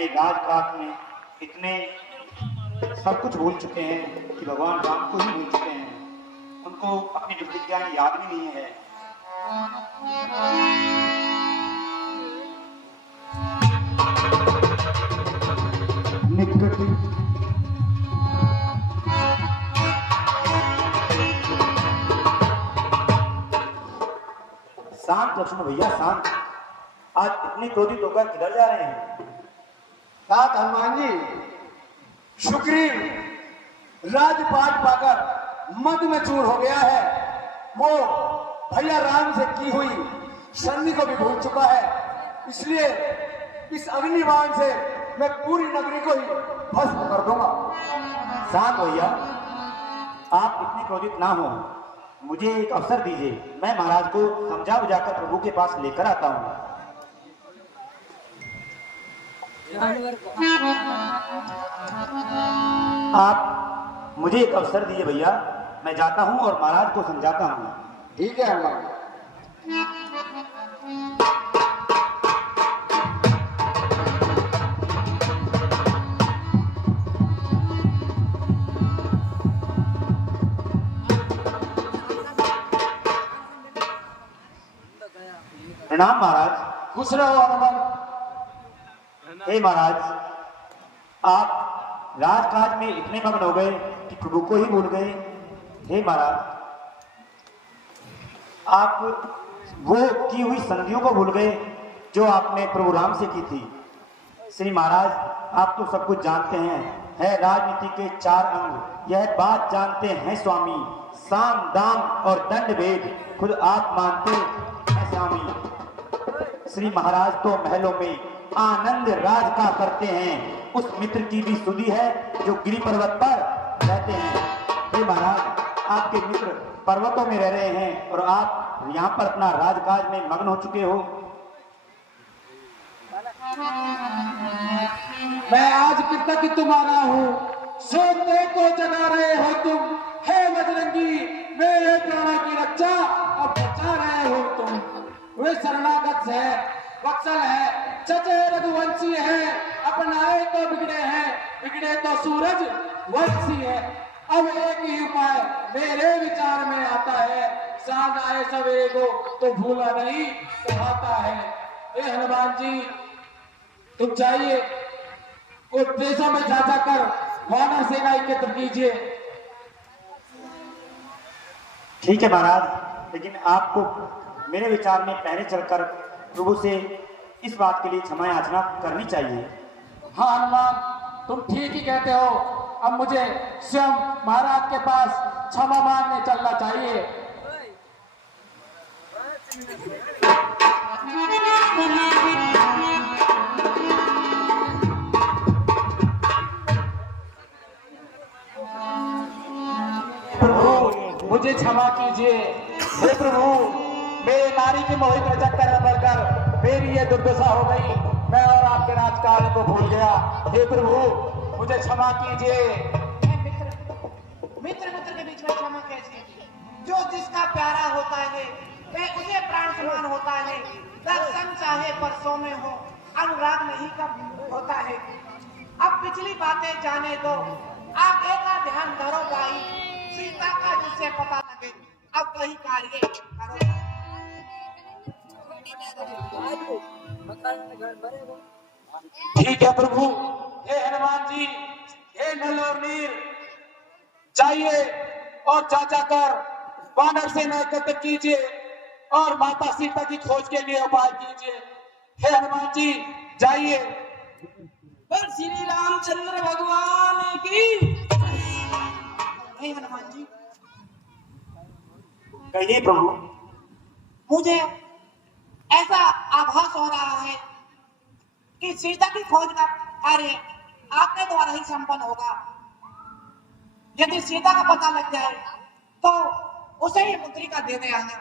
अपने राजकाज में इतने सब कुछ भूल चुके हैं कि भगवान राम को ही भूल चुके हैं। उनको अपनी प्रतिज्ञाएं याद भी नहीं है। निकट शांत लक्ष्मण भैया, शांत। आज इतने क्रोधित होकर किधर जा रहे हैं? साथ हनुमान जी, सुग्रीव राजपाट पाकर मद में चूर हो गया है। वो भैया राम से की हुई संधि को भी भूल चुका है। इसलिए इस अग्निबाण से मैं पूरी नगरी को ही भस्म कर दूंगा। शांत भैया, आप इतने क्रोधित ना हो। मुझे एक अवसर दीजिए, मैं महाराज को समझा बुझाकर प्रभु के पास लेकर आता हूँ। आप मुझे एक अवसर दीजिए भैया, मैं जाता हूँ और महाराज को समझाता हूँ। ठीक है हनुमान। प्रणाम महाराज। खुश रहो हनुमान। हे महाराज, आप राजकाज में इतने मग्न हो गए कि प्रभु को ही भूल गए। हे महाराज, आप वो की हुई संधियों को भूल गए जो आपने प्रभु राम से की थी। श्री महाराज, आप तो सब कुछ जानते हैं, है राजनीति के 4 अंग। यह बात जानते हैं स्वामी, साम दाम और दंड भेद खुद आप मानते हैं स्वामी। श्री महाराज तो महलों में आनंद राज का करते हैं। उस मित्र की भी सुधि है जो गिरि पर्वत पर रहते हैं। हे महाराज, आपके मित्र पर्वतों में रह रहे हैं और आप यहाँ पर अपना राजकाज में मग्न हो चुके हो। मैं आज कृतज्ञ तुम्हारा हूँ, सोते को जगा रहे हो तुम। हे बजरंगी, मेरे प्राणों की रक्षा अब बचा रहे हो तुम। वे शरणागत है, वत्सल है, चचे रघुवंशी है, अपनाए तो बिगड़े हैं, बिगड़े तो सूरज वंशी है। अब एक ही उपाय मेरे विचार में आता है, सांझ आए सवेरे को तो भूला नहीं कहता है। हे हनुमान जी, तुम चाहिए उस देशों में जा जाकर वानर सेना एकत्र कीजिए। ठीक है महाराज, लेकिन आपको मेरे विचार में पहले चलकर प्रभु से इस बात के लिए क्षमा याचना करनी चाहिए। हाँ हनुमान, तुम ठीक ही कहते हो। अब मुझे स्वयं महाराज के पास क्षमा मांगने चलना चाहिए। प्रभु, मुझे क्षमा कीजिए। हे प्रभु, मेरे नारी के मोहित में चक्कर में पड़कर मेरी ये दुर्दशा हो गई। मैं और आपके राजकाज को भूल गया। हे प्रभु, मुझे क्षमा कीजिए। मित्र मित्र के बीच में क्षमा कैसे? जो जिसका प्यारा होता है वह उसे प्राण समान होता है। दर्शन चाहे परसों में हो, अनुराग नहीं कब होता है। अब पिछली बातें जाने दो, आगे का ध्यान धरो भाई। सीता का जिससे पता लगे, अब वही कार्य करो। ठीक है प्रभु। हे हनुमान जी, हे नल और नीर, जाइए और जा जाकर वानर सेना एकत्र कीजिए और माता सीता की खोज के लिए उपाय कीजिए। हे हनुमान जी, जाइए। पर श्री रामचंद्र भगवान की। हे हनुमान जी, कहिए प्रभु। मुझे ऐसा आभास हो रहा है कि सीता की खोज का कार्य आपके द्वारा ही संपन्न होगा। यदि सीता का पता लग जाए तो उसे ही पुत्री का दे आना।